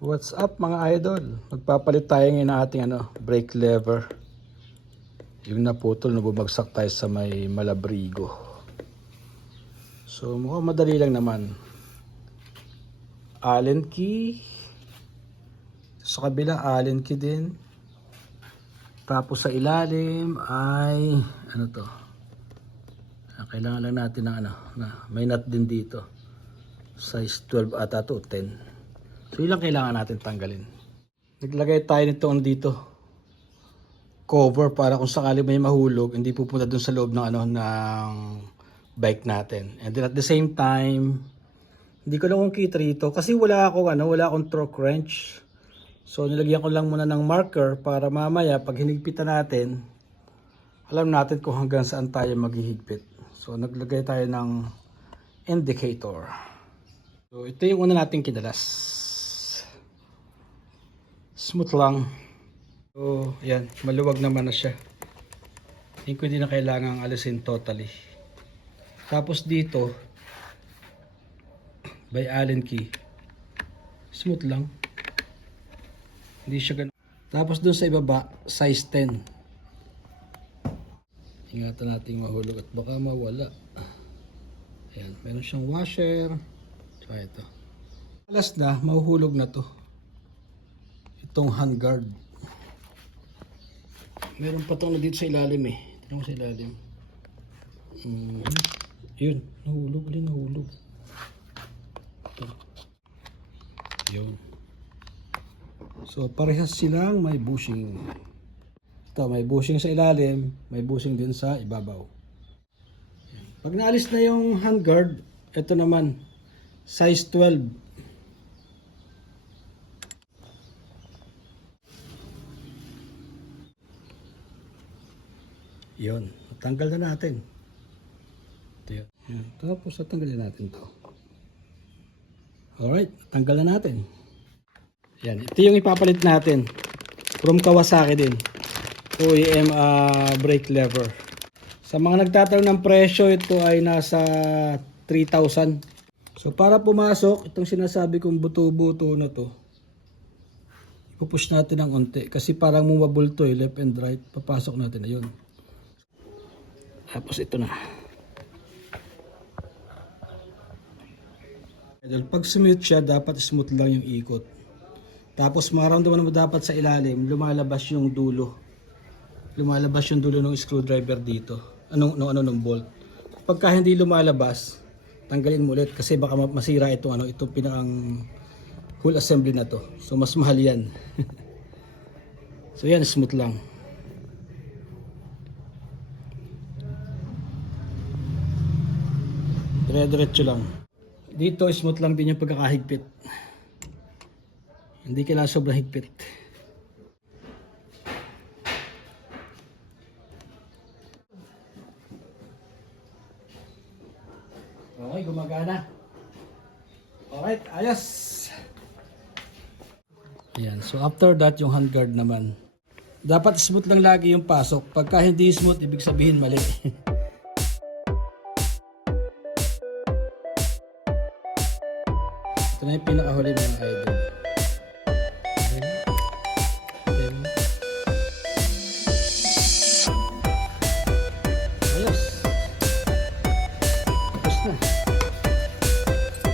What's up mga idol? Magpapalit tayo ngayon ng ating brake lever. Yung naputol, nabubagsak tayo sa may Malabrigo. So mukhang madali lang naman. Allen key. Sa kabila, Allen key din. Tapos sa ilalim ay kailangan lang natin ng may nut din dito. Size 12 ata to 10. So ilang kailangan natin tanggalin. Naglagay tayo nito dito cover para kung sakali may mahulog, hindi pupunta dun sa loob ng ng bike natin. And then at the same time, hindi ko lang kung kita rito kasi wala akong torque wrench. So nilagyan ko lang muna ng marker para mamaya pag hinigpitan natin, alam natin kung hanggang saan tayo maghihigpit. So naglagay tayo ng indicator. So ito yung una nating kinalas. Smooth lang. So yan, maluwag naman na siya. Hindi na kailangang alisin totally. Tapos dito by Allen key, smooth lang, hindi siya ganun. Tapos dun sa ibaba, size 10. Ingatan natin mahulog at baka mawala. Ayan, meron siyang washer. So ito, alas na, mahuhulog na to. Itong handguard. Meron pa itong dito sa ilalim eh. Tignan mo sa ilalim. Yun, nahulog. Ito. Yun. So parehas silang may bushing. Ito, may bushing sa ilalim, may bushing din sa ibabaw. Pag naalis na yung handguard, ito naman, size 12. Yun, tanggal na natin. Ito yun. Yan. Tapos tatanggalin natin to. Alright, tanggal na natin. Yan, ito yung ipapalit natin. From Kawasaki din. OEM brake lever. Sa mga nagtatanong ng presyo, ito ay nasa 3,000. So para pumasok, itong sinasabi kong buto-buto na to, ipupush natin ng unti. Kasi parang mumabol to left and right. Papasok natin na yun. Tapos ito na. Pag smooth siya, dapat smooth lang yung ikot. Tapos maramdaman mo dapat sa ilalim, lumalabas yung dulo. Lumalabas yung dulo ng screwdriver dito. Ng bolt. Pagka hindi lumalabas, tanggalin mo ulit kasi baka masira itong itong pinakang whole assembly na to. So mas mahal yan. So yan, smooth lang. Dire-diretso lang. Dito smooth lang din yung pagkakahigpit. Hindi kailangan sobrang higpit. Okay, gumagana. Alright, ayos. Ayan, so after that yung handguard naman. Dapat smooth lang lagi yung pasok. Pagka hindi smooth, ibig sabihin mali. Ito na yung pinakahuli mga idol.